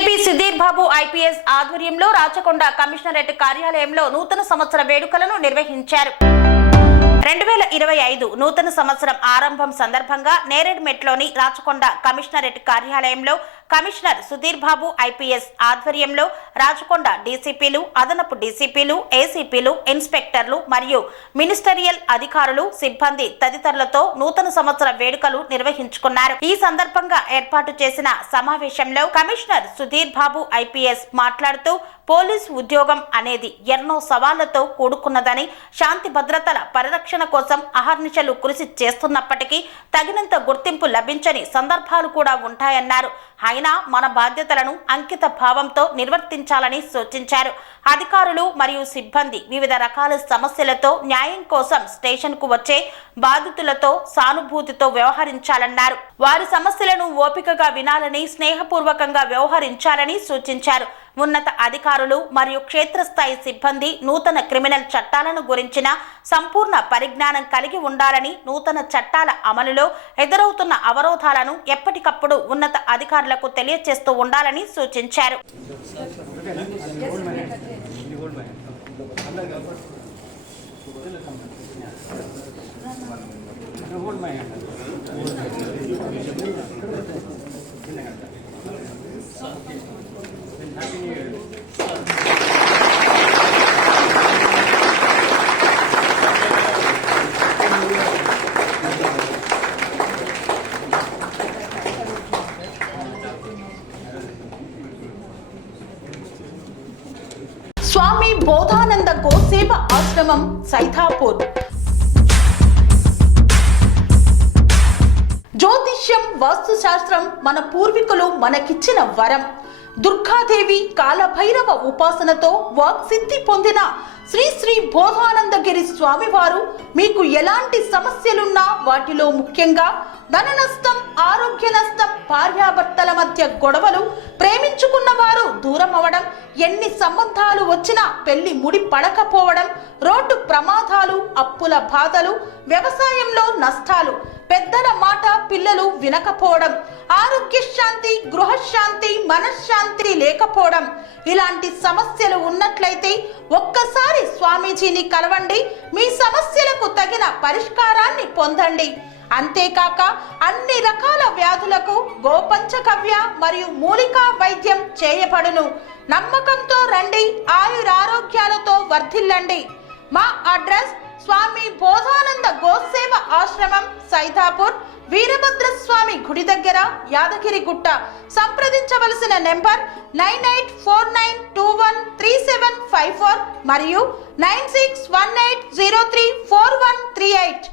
CP Sudheer Babu IPS ఆధ్వర్యంలో Rachakonda commissionerate కార్యాలయంలో నూతన సంవత్సర వేడుకలను నిర్వహించారు. 2025 నూతన సంవత్సరం ఆరంభం సందర్భంగా నేరేడ్మెట్లోని రాచకొండ కమిషనరేట్ కార్యాలయంలో కమిషనర్ సుధీర్ బాబు ఐపీఎస్ ఆధ్వర్యంలో రాచకొండ డీసీపీలు, అదనపు డీసీపీలు, ఏసీపీలు, ఇన్స్పెక్టర్లు మరియు మినిస్టరియల్ అధికారులు, సిబ్బంది తదితరులతో నూతన సంవత్సర వేడుకలు నిర్వహించుకున్నారు. ఈ సందర్భంగా ఏర్పాటు చేసిన సమావేశంలో కమిషనర్ సుధీర్ బాబు ఐపీఎస్ మాట్లాడుతూ పోలీస్ ఉద్యోగం అనేది ఎన్నో సవాళ్లతో కూడుకున్నదని, శాంతి భద్రతల పరిరక్షణ కోసం అహర్నిశలు కృషి చేస్తున్నప్పటికీ తగినంత గుర్తింపు లభించని సందర్భాలు కూడా ఉంటాయన్నారు. అయినా మన బాధ్యతలను అంకిత భావంతో నిర్వర్తించాలని సూచించారు. అధికారులు మరియు సిబ్బంది వివిధ రకాల సమస్యలతో న్యాయం కోసం స్టేషన్కు వచ్చే బాధితులతో సానుభూతితో వ్యవహరించాలన్నారు. వారి సమస్యలను ఓపికగా వినాలని, స్నేహపూర్వకంగా వ్యవహరించాలని సూచించారు. ఉన్నత అధికారులు మరియు క్షేత్రస్థాయి సిబ్బంది నూతన క్రిమినల్ చట్టాలను గురించిన సంపూర్ణ పరిజ్ఞానం కలిగి ఉండాలని, నూతన చట్టాల అమలులో ఎదురవుతున్న అవరోధాలను ఎప్పటికప్పుడు ఉన్నత అధికారులకు తెలియజేస్తూ ఉండాలని సూచించారు. స్వామి బోధానంద గోసేవ ఆశ్రమం, సైథాపూర్. జ్యోతిష్యం, వాస్తుశాస్త్రం మన పూర్వీకులు మనకిచ్చిన వరం. దుర్గాదేవి, కాలభైరవ ఉపాసనతో వాక్సిద్ధి పొందిన శ్రీ శ్రీ బోధానందగిరి స్వామివారు మీకు ఎలాంటి సమస్యలున్నా, వాటిలో ముఖ్యంగా ధన నష్టం, ఆరోగ్య నష్టం, భార్యాభర్తల మధ్య గొడవలు, ప్రేమించుకున్న వారు దూరం అవడం, ఎన్ని సంబంధాలు వచ్చినా పెళ్లి ముడి పడకపోవడం, రోడ్డు ప్రమాదాలు, అప్పుల బాధలు, వ్యవసాయంలో నష్టాలు, పెద్దల మాట పిల్లలు వినకపోవడం, ఆరోగ్య శాంతి, గృహశాంతి, మనశ్శాంతి లేకపోవడం, ఇలాంటి సమస్యలు ఉన్నట్లయితే ఒక్కసారి స్వామీజీని కలవండి. మీ సమస్యలకు తగిన పరిష్కారాన్ని పొందండి. అంతేకాక అన్ని రకాల వ్యాధులకు గోపంచకవ్య మరియు మూలికా వైద్యం చేయబడును. నమ్మకంతో రండి, ఆయురారోగ్యాలతో వర్ధిల్లండి. మా అడ్రస్ స్వామి బోధానంద గోసేవ ఆశ్రమం, సైథాపూర్, వీరభద్రస్వామి గుడి దగ్గర, యాదగిరిగుట్ట. సంప్రదించవలసిన నెంబర్ 9849213754 మరియు 9618034138.